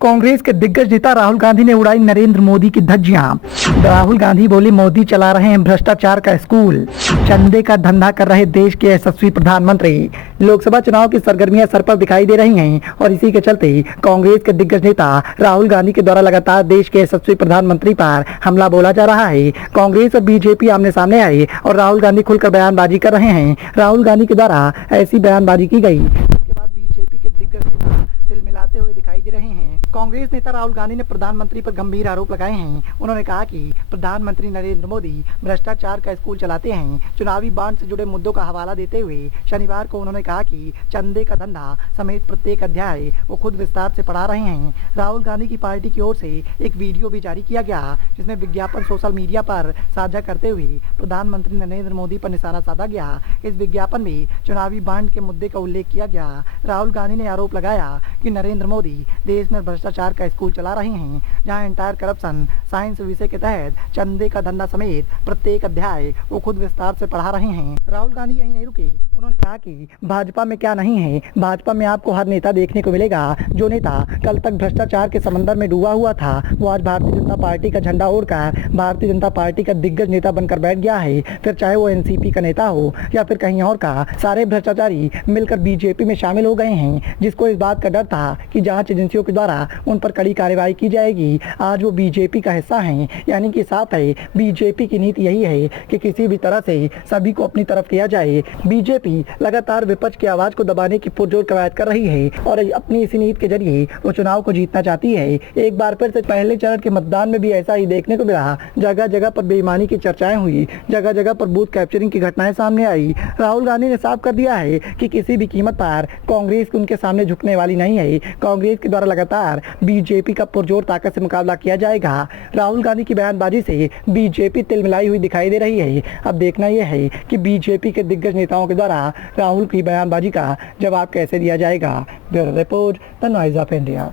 कांग्रेस के दिग्गज नेता राहुल गांधी ने उड़ाई नरेंद्र मोदी की धज्जियां। राहुल गांधी बोले, मोदी चला रहे हैं भ्रष्टाचार का स्कूल, चंदे का धंधा कर रहे देश के यशस्वी प्रधानमंत्री। लोकसभा चुनाव की सरगर्मियां सर पर दिखाई दे रही हैं और इसी के चलते कांग्रेस के दिग्गज नेता राहुल गांधी के द्वारा लगातार देश के यशस्वी प्रधानमंत्री पर हमला बोला जा रहा है। कांग्रेस और बीजेपी आमने सामने आए और राहुल गांधी खुलकर बयानबाजी कर रहे हैं। राहुल गांधी के द्वारा ऐसी बयानबाजी की गई, इसके बाद बीजेपी के दिग्गज नेता दिल मिलाते हुए दिखाई दे रहे हैं। कांग्रेस नेता राहुल गांधी ने प्रधानमंत्री पर गंभीर आरोप लगाए हैं। उन्होंने कहा कि प्रधानमंत्री नरेंद्र मोदी भ्रष्टाचार का स्कूल चलाते हैं। चुनावी बांड से जुड़े मुद्दों का हवाला देते हुए शनिवार को उन्होंने कहा कि चंदे का धंधा समेत प्रत्येक अध्याय वो खुद विस्तार से पढ़ा रहे हैं। राहुल गांधी की पार्टी की ओर से एक वीडियो भी जारी किया गया, जिसमें विज्ञापन सोशल मीडिया पर साझा करते हुए प्रधानमंत्री नरेंद्र मोदी पर निशाना साधा गया। इस विज्ञापन में चुनावी बांड के मुद्दे का उल्लेख किया गया। राहुल गांधी ने आरोप लगाया कि नरेंद्र मोदी देश में भ्रष्टाचार का स्कूल चला रहे हैं, जहां एंटायर करप्शन साइंस विषय के तहत चंदे का धंधा समेत प्रत्येक अध्याय वो खुद विस्तार से पढ़ा रहे हैं। राहुल गांधी यही नहीं रुके, उन्होंने कहा कि भाजपा में क्या नहीं है, भाजपा में आपको हर नेता देखने को मिलेगा। जो नेता कल तक भ्रष्टाचार के समंदर में डूबा हुआ था, वो आज भारतीय जनता पार्टी का झंडा ओढ़कर भारतीय जनता पार्टी का दिग्गज नेता बनकर बैठ गया है। फिर चाहे वो एनसीपी का नेता हो या फिर कहीं और का, सारे भ्रष्टाचारी मिलकर बीजेपी में शामिल हो गए हैं। जिसको इस बात का डर था कि जांच एजेंसियों के द्वारा उन पर कड़ी कार्रवाई की जाएगी, आज वो बीजेपी का हिस्सा हैं। यानी कि साफ है, बीजेपी की नीति यही है कि किसी भी तरह से सभी को अपनी तरफ किया जाए। बीजेपी लगातार विपक्ष की आवाज को दबाने की पुरजोर कवायद कर रही है और अपनी इसी नीति के जरिए वो चुनाव को जीतना चाहती है। एक बार फिर से पहले चरण के मतदान में भी ऐसा ही देखने को मिला। जगह जगह पर बेईमानी की चर्चाएं हुई, जगह जगह पर बूथ कैप्चरिंग की घटनाएं सामने आई। राहुल गांधी ने साफ कर दिया है कि किसी भी कीमत पर कांग्रेस उनके सामने झुकने वाली नहीं है। कांग्रेस के द्वारा लगातार बीजेपी का पुरजोर ताकत से मुकाबला किया जाएगा। राहुल गांधी की बयानबाजी से बीजेपी तिलमिलाई हुई दिखाई दे रही है। अब देखना यह है कि बीजेपी के दिग्गज नेताओं के द्वारा राहुल की बयानबाजी का जवाब कैसे दिया जाएगा। Bureau report, the noise of India.